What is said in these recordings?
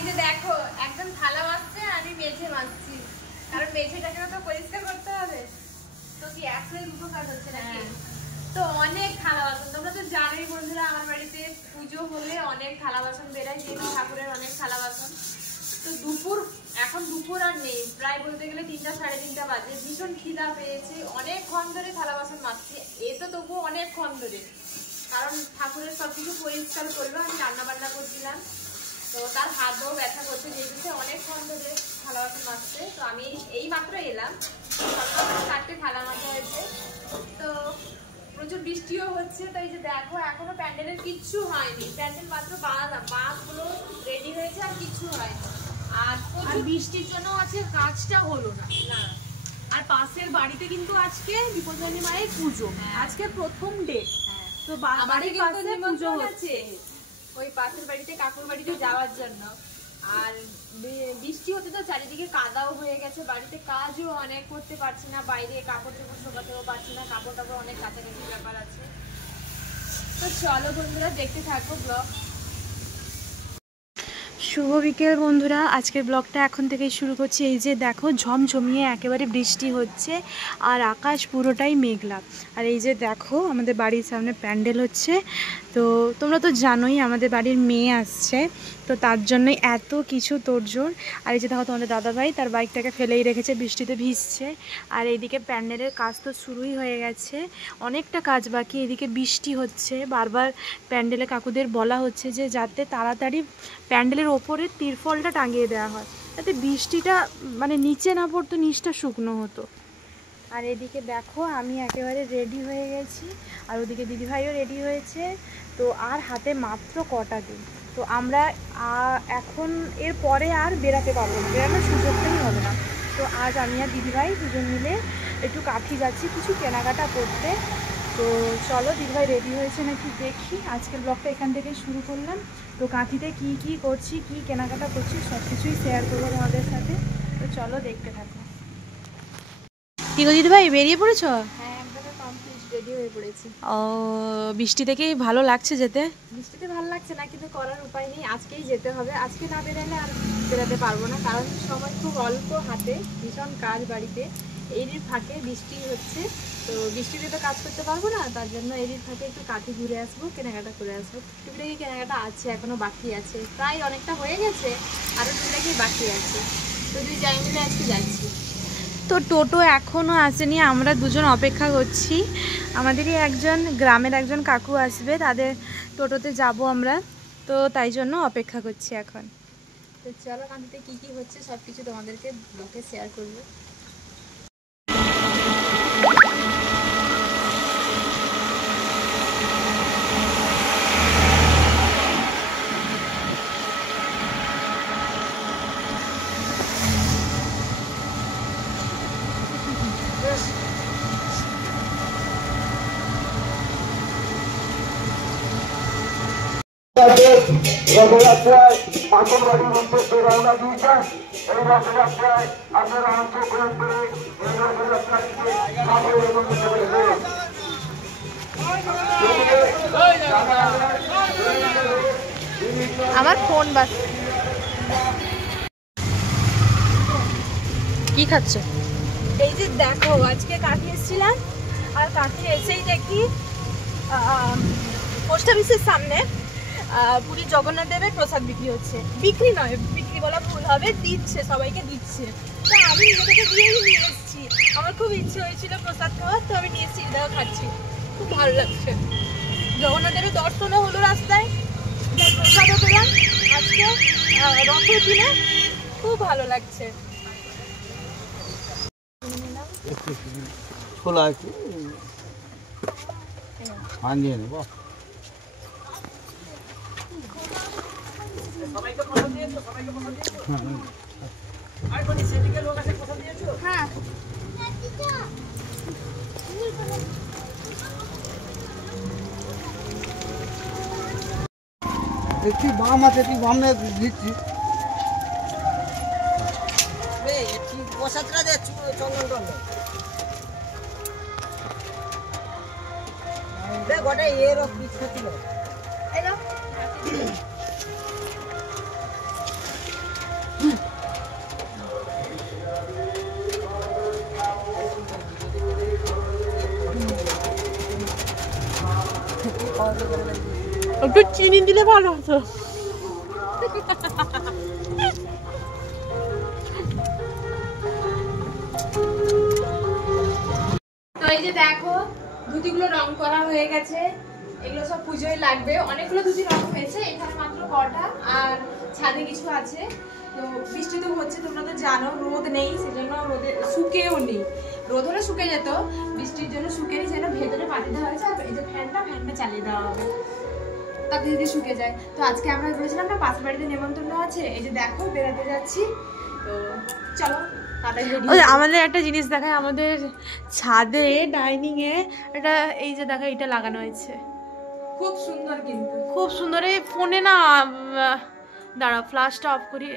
এই যে দেখো একদম থালা মাজছে, আমি মেঝে মাজছি, কারণ মেঝেটাকে তো পরিষ্কার করতে হবে। তো কি একসাথে দুটো কাজ হচ্ছে নাকি? তো অনেক থালা বাসন, তোমরা তো জানোই বন্ধুরা, আমার বাড়িতে পুজো হলে অনেক থালা বাসন বেরোয়, যেহেতু ঠাকুরের অনেক থালা বাসন। তো এখন দুপুর আর নেই, প্রায় বলতে গেলে 3টা সাড়ে 3টা বাজে। ভীষণ খিদা পেয়েছে, অনেকক্ষণ ধরে থালা বাসন মাজছি। এ তো তবুও অনেকক্ষণ ধরে, কারণ ঠাকুরের সবকিছু পরিষ্কার করবে, আমি রান্না বান্না করছিলাম। তো তার হাতও ব্যথা করছে, যেহেতু অনেকক্ষণ ধরে থালা বাসন মাজছে। তো আমি এই মাত্র এলাম, 4টে থালা মাজা হয়েছে। তো প্রচুর বৃষ্টিও হচ্ছে। তাই যে দেখো এখনো প্যান্ডেলের কিচ্ছু হয়নি, প্যান্ডেল মাত্র বাঁধগুলো রেডি হয়েছে, আর কিছু হয়নি। আর বৃষ্টির জন্য আজকে কাজটা হলো না। আর পাশের বাড়িতে কিন্তু আজকে বিপদজনী মায়ের পুজো, আজকে প্রথম ডে। তো বাড়ির পাশে পুজো হচ্ছে, ওই পাশের বাড়িতে কাকুর বাড়িতে যাওয়ার জন্য। আর বৃষ্টি হতে তো চারিদিকে কাদাও হয়ে গেছে, বাড়িতে কাজও অনেক করতে পারছি না, বাইরে কাপড় টাপড় শোকাতেও পারছি না, কাপড় টাপড় অনেক কাছাকাছি ব্যাপার আছে। তো চলো বন্ধুরা দেখতে থাকবো ব্লগ। শুভ বিকেল বন্ধুরা, আজকের ব্লগটা এখন থেকেই শুরু করছি। এই যে দেখো ঝমঝমিয়ে একেবারে বৃষ্টি হচ্ছে, আর আকাশ পুরোটাই মেঘলা। আর এই যে দেখো আমাদের বাড়ির সামনে প্যান্ডেল হচ্ছে। তো তোমরা তো জানোই আমাদের বাড়ির মেয়ে আসছে, তো তার জন্যই এত কিছু তোড়জোড়। আর এই যে দেখো তোমাদের দাদাভাই তার বাইকটাকে ফেলেই রেখেছে, বৃষ্টিতে ভিজছে। আর এইদিকে প্যান্ডেলের কাজ তো শুরুই হয়ে গেছে, অনেকটা কাজ বাকি। এদিকে বৃষ্টি হচ্ছে, বারবার প্যান্ডেলে কাকুদের বলা হচ্ছে যে যাতে তাড়াতাড়ি প্যান্ডেলের ওপরে তিরফলটা টাঙিয়ে দেওয়া হয়, যাতে বৃষ্টিটা মানে নিচে না পড়তো, নিচটা শুকনো হতো। আর এদিকে দেখো আমি একেবারে রেডি হয়ে গেছি, আর ওদিকে দিদিভাইও রেডি হয়েছে। তো আর হাতে মাত্র কটা দিন, তো আমরা এখন এর পরে আর বেরাতে পারবো না, বেরানোর সুযোগটাই হবে না। তো আজ আমি আর দিদিভাই দুজন মিলে একটু কাঠি যাচ্ছি কিছু কেনাকাটা করতে। তো চলো দিদিভাই রেডি হয়েছে নাকি দেখি। আজকের ব্লগটা এখান থেকে শুরু করলাম। তো কাঁথিতে কি কি করছি, কি কেনাকাটা করছি, সব কিছুই শেয়ার করবো তোমাদের সাথে। তো চলো দেখতে থাকো। কি গো দিদিভাই বেরিয়ে পড়েছ? হ্যাঁ একদম কমপ্লিট রেডি হয়ে পড়েছি। ও বৃষ্টি থেকে ভালো লাগছে যেতে? বৃষ্টিতে ভালো লাগছে না, কিন্তু করার উপায় নেই, আজকেই যেতে হবে। আজকে না বেরোলে আর বেরোতে পারবো না, কারণ সময় খুব অল্প হাতে, ভীষণ কাজ বাড়িতে। এরই ফাঁকে বৃষ্টি হচ্ছে, তো বৃষ্টিতে তো কাজ করতে পারবো না, তার জন্য এরই ফাঁকে একটু কাঠি ঘুরে আসবো, কেনাকাটা করে আসবো। টুকিটাকি কেনাকাটা আছে, এখনো বাকি আছে, প্রায় অনেকটা হয়ে গেছে, আরও টুকিটাকি বাকি আছে। তো দুই যাই মিলে আজকে যাচ্ছি। তো টোটো এখনও আসেনি, আমরা দুজন অপেক্ষা করছি। আমাদেরই একজন গ্রামের একজন কাকু আসবে, তাদের টোটোতে যাব আমরা, তো তাই জন্য অপেক্ষা করছি এখন। তো চলো কাঁদিতে কী কী হচ্ছে সব কিছু তোমাদেরকে ব্লগে শেয়ার করবো। রথযাত্রায় ঠাকুরবাড়ির উদ্দেশ্যে রওনা দিয়েছেন। এই রথযাত্রায় আপনারা অংশগ্রহণ করে এই রথযাত্রাটিকে সাফল্য করতে পেরেছেন। আমার ফোন বাস কি খাচ্ছ? এই যে দেখো আজকে কাঠি এসেছিলাম, আর কাঠি এসেই দেখি পোস্ট অফিসের সামনে পুরী জগন্নাথ দেবের প্রসাদ বিক্রি হচ্ছে। বিক্রি নয়, বিক্রি বলা ভুল হবে, দিচ্ছে, সবাইকে দিচ্ছে। তো আমি নিজে থেকে দিয়েই নিয়ে এসেছি, আমার খুব ইচ্ছে হয়েছিল প্রসাদ খাওয়ার, তো আমি নিয়ে এসেছি, এটাও খাচ্ছি, খুব ভালো লাগছে। জগন্নাথ দেবের দর্শনও হলো রাস্তায়, প্রসাদও পেলাম আজকে রথের দিনে, খুব ভালো লাগছে। ছোলা আছে আনিয়ে নেব। হ্যাঁ একটি বাম আছে, একটি বামে দিচ্ছি। প্রসাদটা দে চন্দন গোটা এর পিছিয়ে ছিল। একটু চিনি দিলে ভালো হতো। তো এই যে দেখো ধুতিগুলো রং করা হয়ে গেছে, এগুলো সব পুজোয় লাগবে। অনেকগুলো ধুতি রং হয়েছে, এখানে মাত্র কটা, আর ছাদে কিছু আছে। তো বৃষ্টি তো হচ্ছে, তোমরা তো জানো, রোদ নেই, সেজন্য রোদে শুকেও নেই। রোদ হলে শুকে যেত, বৃষ্টির জন্য শুকে নেই, সেজন্য ভেতরে পাঠিয়ে দেওয়া হয়েছে। আর এই যে ফ্যানটা চালিয়ে দেওয়া হবে, তাতে যদি শুকে যায়। তো আজকে আমরা বলেছিলাম না পাশের বাড়িতে নেমন্তন্ন আছে, এই যে দেখো বেড়াতে যাচ্ছি। তো চলো আমাদের একটা জিনিস দেখায়, আমাদের ছাদে ডাইনিং এ এটা, এই যে দেখো এটা লাগানো হয়েছে, খুব সুন্দর, কিন্তু খুব সুন্দর। এই ফোনে না, দাঁড়া ফ্ল্যাশটা অফ করি,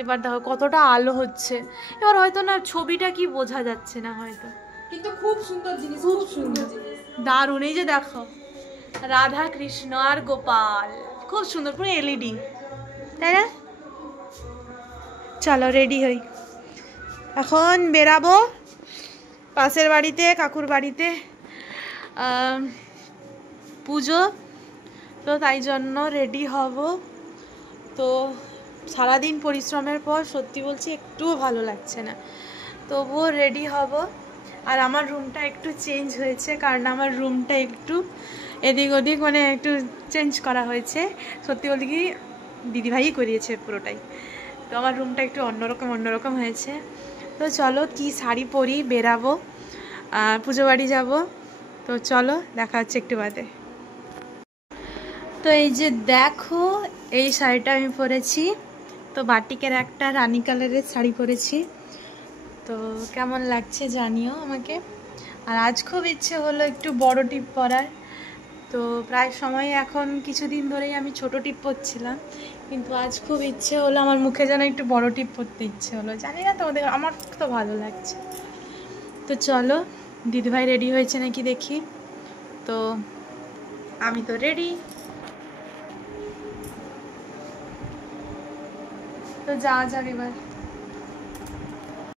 এবার দেখো কতটা আলো হচ্ছে। এবার হয়তো না ছবিটা কি বোঝা যাচ্ছে না হয়তো, কিন্তু খুব সুন্দর জিনিস, খুব সুন্দর জিনিস, দারুণ। এই যে দেখো রাধা কৃষ্ণ আর গোপাল, খুব সুন্দর, পুরো এলইডি, তাই না? চলো রেডি হই, এখন বেরাবো পাশের বাড়িতে, কাকুর বাড়িতে পুজো, তো তাই জন্য রেডি হব। তো সারাদিন পরিশ্রমের পর সত্যি বলছি একটুও ভালো লাগছে না, তবুও রেডি হব। আর আমার রুমটা একটু চেঞ্জ হয়েছে, কারণ আমার রুমটা একটু এদিক ওদিক মানে একটু চেঞ্জ করা হয়েছে। সত্যি বলতে কি দিদিভাই করিয়েছে পুরোটাই, তো আমার রুমটা একটু অন্যরকম হয়েছে। তো চলো কি শাড়ি পরি, বেরাবো, পুজো বাড়ি যাবো। তো চলো দেখা হচ্ছে একটু বাদে। তো এই যে দেখো এই শাড়িটা আমি পরেছি, তো বাটিকের একটা রানী কালারের শাড়ি পরেছি। তো কেমন লাগছে জানিও আমাকে। আর আজ খুব ইচ্ছে হলো একটু বড় টিপ পরার, তো প্রায় সময় এখন কিছুদিন ধরেই আমি ছোট টিপ পরছিলাম, কিন্তু আজ খুব ইচ্ছে হলো, আমার মুখে যেন একটু বড় টিপ পরতে ইচ্ছে হলো। জানি না তোমাদের, আমার তো ভালো লাগছে। তো চলো দিদিভাই রেডি হয়েছে নাকি দেখি। তো আমি তো রেডি, তো যাওয়া যাক এবার।